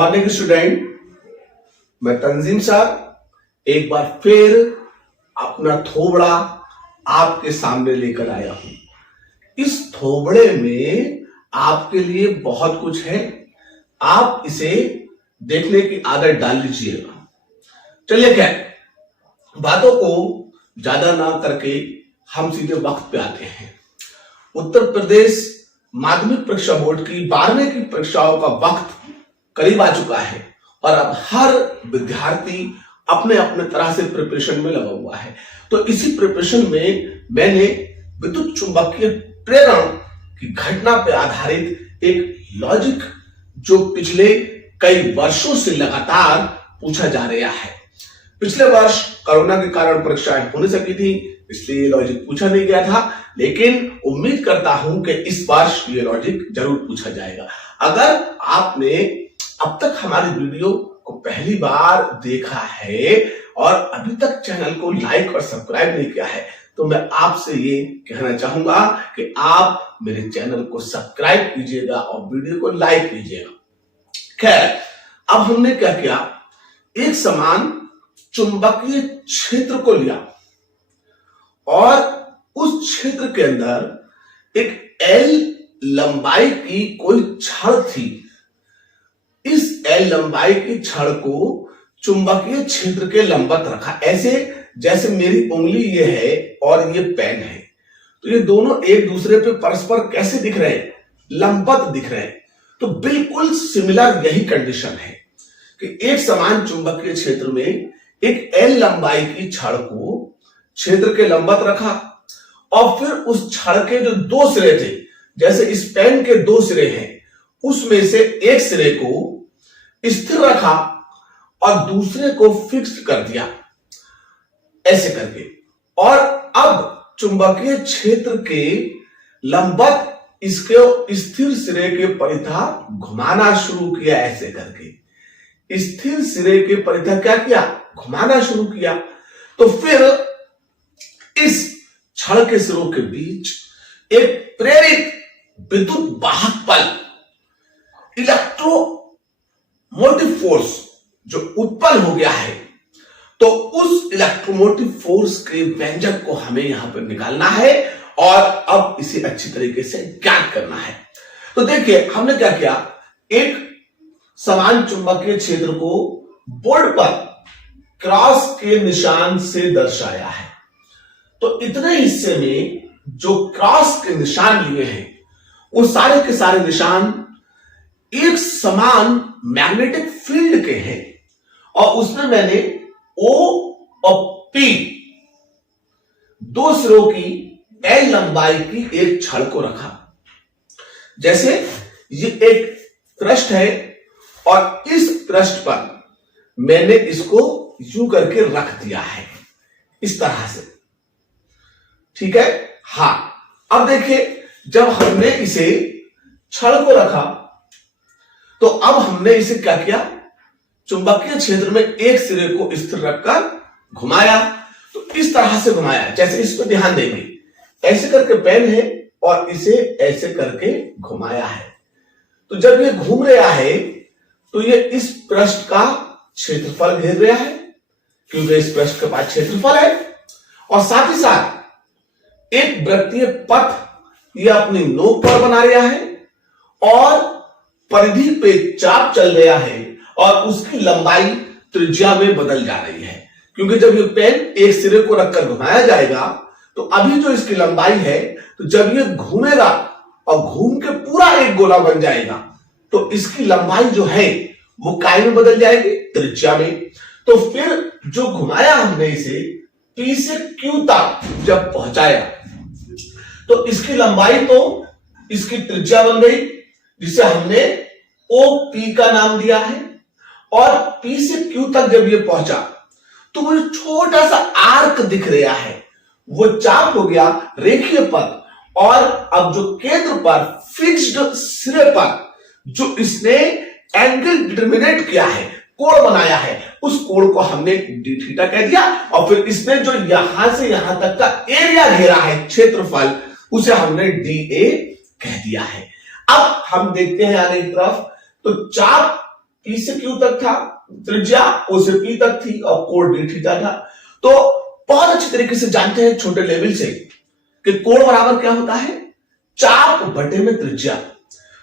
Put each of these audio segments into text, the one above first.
Morning student, मैं तंजीम sir एक बार फिर अपना थोबड़ा आपके सामने लेकर आया हूं। इस थोबड़े में आपके लिए बहुत कुछ है, आप इसे देखने की आदत डाल लीजिएगा। चलिए खैर, बातों को ज्यादा ना करके हम सीधे वक्त पे आते हैं। उत्तर प्रदेश माध्यमिक परीक्षा बोर्ड की 12वीं की परीक्षाओं का वक्त करीब आ चुका है और अब हर विद्यार्थी अपने अपने तरह से प्रिपरेशन में लगा हुआ है। तो इसी प्रिपरेशन में मैंने विद्युत चुंबकीय प्रेरण की घटना पर आधारित एक लॉजिक जो पिछले कई वर्षों से लगातार पूछा जा रहा है। पिछले वर्ष कोरोना के कारण परीक्षाएं हो नहीं सकी थी, इसलिए ये लॉजिक पूछा नहीं गया था, लेकिन उम्मीद करता हूं कि इस वर्ष ये लॉजिक जरूर पूछा जाएगा। अगर आपने अब तक हमारी वीडियो को पहली बार देखा है और अभी तक चैनल को लाइक और सब्सक्राइब नहीं किया है, तो मैं आपसे ये कहना चाहूंगा कि आप मेरे चैनल को सब्सक्राइब कीजिएगा और वीडियो को लाइक कीजिएगा। खैर, अब हमने क्या किया, एक समान चुंबकीय क्षेत्र को लिया और उस क्षेत्र के अंदर एक L लंबाई की कोई छड़ थी। इस L लंबाई की छड़ को चुंबकीय क्षेत्र के लंबवत रखा, ऐसे जैसे मेरी उंगली ये है और ये पेन है, तो ये दोनों एक दूसरे पे परस्पर कैसे दिख रहे हैं, लंबवत दिख रहे हैं। तो बिल्कुल सिमिलर यही कंडीशन है कि एक समान चुंबकीय क्षेत्र में एक L लंबाई की छड़ को क्षेत्र के लंबवत रखा और फिर उस छड़ के जो दो सिरे थे, जैसे इस पेन के दो सिरे हैं, उसमें से एक सिरे को स्थिर रखा और दूसरे को फिक्स कर दिया ऐसे करके, और अब चुंबकीय क्षेत्र के लंबवत इसके स्थिर सिरे के परिधा घुमाना शुरू किया ऐसे करके। स्थिर सिरे के परिधा क्या किया, घुमाना शुरू किया। तो फिर इस छड़ के सिरों के बीच एक प्रेरित विद्युत वाहक बल, इलेक्ट्रोमोटिव फोर्स जो उत्पन्न हो गया है, तो उस इलेक्ट्रोमोटिव फोर्स के व्यंजक को हमें यहां पर निकालना है और अब इसे अच्छी तरीके से ज्ञात करना है। तो देखिए, हमने क्या किया, एक समान चुंबकीय क्षेत्र को बोर्ड पर क्रॉस के निशान से दर्शाया है। तो इतने हिस्से में जो क्रॉस के निशान लिए हैं, वो सारे के सारे निशान एक समान मैग्नेटिक फील्ड के हैं और उसमें मैंने O और P दो सिरों की L लंबाई की एक छड़ को रखा। जैसे ये एक पृष्ठ है और इस पृष्ठ पर मैंने इसको यूं करके रख दिया है, इस तरह से, ठीक है। हां, अब देखिए, जब हमने इसे छड़ को रखा तो अब हमने इसे क्या किया, चुंबकीय क्षेत्र में एक सिरे को स्थिर रखकर घुमाया। तो इस तरह से घुमाया, जैसे इस पर ध्यान देंगे, ऐसे करके पेन है और इसे ऐसे करके घुमाया है। तो जब ये घूम रहा है तो ये इस पृष्ठ का क्षेत्रफल घेर रहा है, क्योंकि इस पृष्ठ के पास क्षेत्रफल है, और साथ ही साथ एक वृत्तीय पथ ये अपनी नोक पर बना रहा है और परिधि पे चाप चल रहा है और उसकी लंबाई त्रिज्या में बदल जा रही है, क्योंकि जब ये पेन एक सिरे को रखकर घुमाया जाएगा तो अभी जो इसकी लंबाई है, तो जब ये घूमेगा और घूम के पूरा एक गोला बन जाएगा तो इसकी लंबाई जो है वो काय में बदल जाएगी, त्रिज्या में। तो फिर जो घुमाया हमने इसे P से Q तक जब पहुंचाया तो इसकी लंबाई तो इसकी त्रिज्या बन गई, जिसे हमने OP का नाम दिया है, और P से Q तक जब ये पहुंचा तो वो छोटा सा आर्क दिख रहा है, वो चाप हो गया रेखीय पथ, और अब जो केंद्र पर फिक्स्ड सिरे पर जो इसने एंगल डिटरमिनेट किया है, कोण बनाया है, उस कोण को हमने डी थीटा कह दिया, और फिर इसने जो यहां से यहां तक का एरिया घेरा है, क्षेत्रफल, उसे हमने DA कह दिया है। अब हम देखते हैं आगे की तरफ, तो चाप P से Q तक था, त्रिज्या O से P तक थी और कोण d थीटा था। तो बहुत अच्छी तरीके से जानते हैं छोटे लेवल से कि कोण बराबर क्या होता है, चाप बटे में त्रिज्या।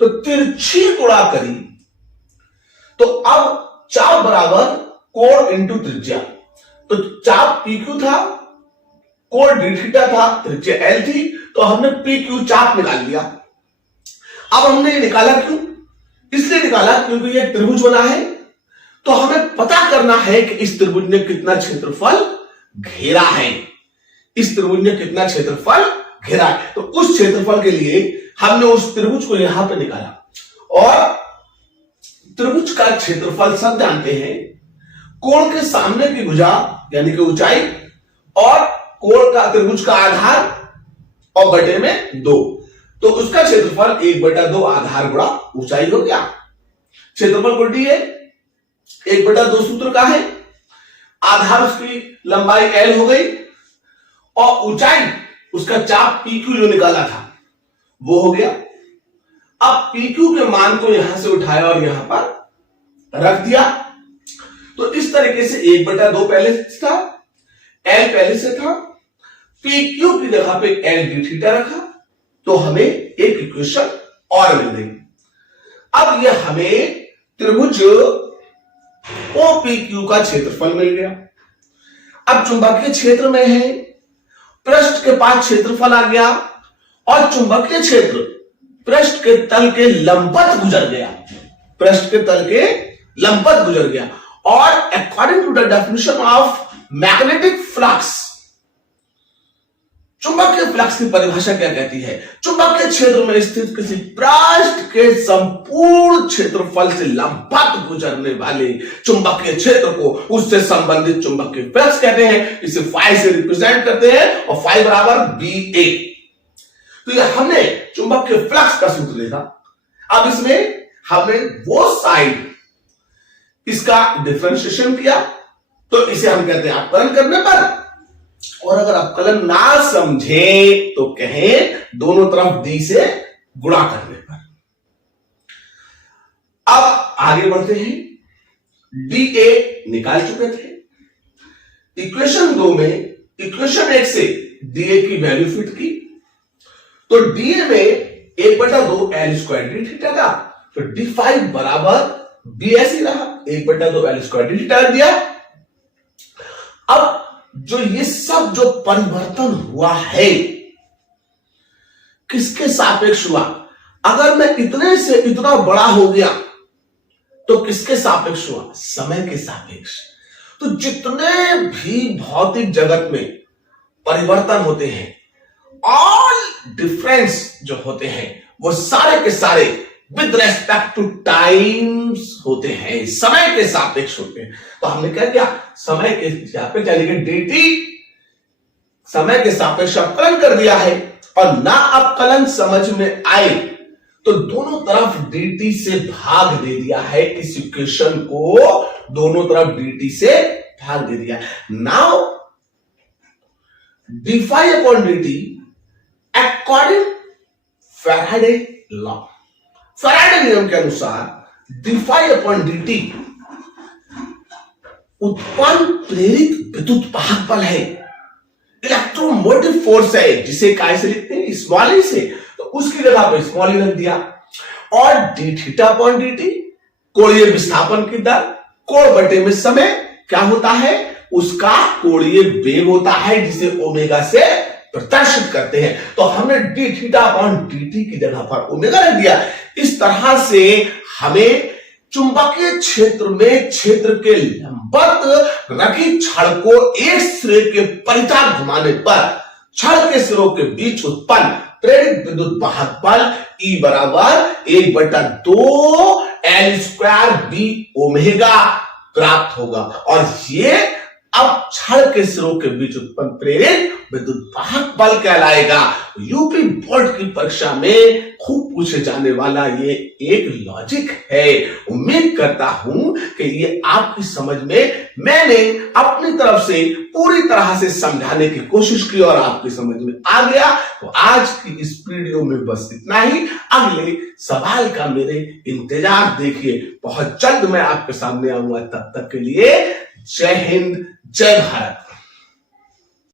तो तिरछी गुणा करी तो अब चाप बराबर कोण इंटू त्रिज्या। तो चाप PQ था, कोण d थीटा था, त्रिज्या L थी, तो हमने PQ चाप निकाल लिया। अब हमने ये निकाला क्यों? इसलिए निकाला क्योंकि ये त्रिभुज बना है, तो हमें पता करना है कि इस त्रिभुज ने कितना क्षेत्रफल घेरा है। इस त्रिभुज ने कितना क्षेत्रफल घेरा है, तो उस क्षेत्रफल के लिए हमने उस त्रिभुज को यहां पे निकाला। और त्रिभुज का क्षेत्रफल सब जानते हैं, कोण के सामने की भुजा यानी कि ऊंचाई और कोण का त्रिभुज का आधार और बटे में 2, तो उसका क्षेत्रफल 1/2 आधार गुणा ऊंचाई हो गया। क्षेत्रफल को डी है, 1/2 सूत्र का है, आधार उसकी लंबाई L हो गई और ऊंचाई उसका चाप PQ जो निकाला था वो हो गया। अब PQ के मान को यहां से उठाया और यहां पर रख दिया। तो इस तरीके से 1/2 पहले से था, L पहले से था, PQ की जगह पे L d थीटा रखा, तो हमें एक इक्वेशन और मिल गई। अब यह हमें त्रिभुज OPQ का क्षेत्रफल मिल गया। अब चुंबकीय क्षेत्र में है, पृष्ठ के पास क्षेत्रफल आ गया और चुंबकीय क्षेत्र पृष्ठ के तल के लंबवत गुजर गया, पृष्ठ के तल के लंबवत गुजर गया। और according to the definition of magnetic flux, चुंबकीय फ्लक्स की परिभाषा क्या कहती है? चुंबकीय क्षेत्र में स्थित किसी पृष्ठ के संपूर्ण क्षेत्रफल से लंबवत गुजरने वाले चुंबकीय क्षेत्र को उससे संबंधित चुंबकीय फ्लक्स कहते हैं। इसे फाई से रिप्रेजेंट करते हैं और फाई बराबर BA। तो ये हमने चुंबकीय फ्लक्स का सूत्र देखा। अब इसमें हमने वो साइड इसका डिफरेंशिएशन किया, तो इसे हम कहते हैं अपकलन करने पर। और अगर अपकलन ना समझे तो कहें दोनों तरफ D से गुणा करने पर। अब आगे बढ़ते हैं, DA निकाल चुके थे। इक्वेशन 2 में इक्वेशन 1 से DA की वैल्यू फिट की, तो DA में 1/2 L² d थीटा था, तो D5 बराबर B ऐसे रहा, 1/2 L² d थीटा दिया। अब जो ये सब जो परिवर्तन हुआ है किसके सापेक्ष हुआ? अगर मैं इतने से इतना बड़ा हो गया तो किसके सापेक्ष हुआ? समय के सापेक्ष। तो जितने भी भौतिक जगत में परिवर्तन होते हैं, ऑल डिफरेंस जो होते हैं वो सारे के सारे विद रेस्पेक्ट टू टाइम्स होते हैं, समय के सापेक्ष होते हैं। तो हमने क्या किया? समय के सापेक्ष यानी कि dt समय के सापेक्ष अपकलन कर दिया है। और ना अपकलन समझ में आए तो दोनों तरफ dt से भाग दे दिया है। इस इक्वेशन को दोनों तरफ dt से भाग दे दिया। Now d5/dt according Faraday law, Faraday नियम के अनुसार d5/dt उत्पन्न प्रेरित विद्युत वाहक बल है, इलेक्ट्रोमोटिव फोर्स है, जिसे काय से लिखते हैं? स्मॉल ई से। तो उसकी जगह पर स्मॉल ई रख दिया। और dθ/dt कोणीय विस्थापन की दर, कोण बटे में समय क्या होता है? उसका कोणीय वेग होता है, जिसे ओमेगा से प्रदर्शित करते हैं। तो हमने dθ/dt की जगह पर ओमेगा रख दिया। इस तरह से हमें चुंबकीय क्षेत्र में क्षेत्र के लंबवत रखी छड़ को एक सिरे के परितः घुमाने पर छड़ के सिरों के बीच उत्पन्न प्रेरित विद्युत वाहक बल E बराबर 1/2 L² B ओमेगा प्राप्त होगा। और ये अब छड़ के सिरों के बीच उत्पन्न प्रेरित विद्युत वाहक बल कहलाएगा। यूपी बोर्ड की परीक्षा में खूब पूछे जाने वाला ये एक लॉजिक है। उम्मीद करता हूं कि ये आपकी समझ में मैंने अपनी तरफ से पूरी तरह से समझाने की कोशिश की और आपकी समझ में आ गया। तो आज की इस वीडियो में बस इतना ही। अगले सवाल का मेरे इंतजार देखिए। बहुत जल्द मैं आपके सामने आऊंगा। तब तक के लिए जय हिंद, जय भारत।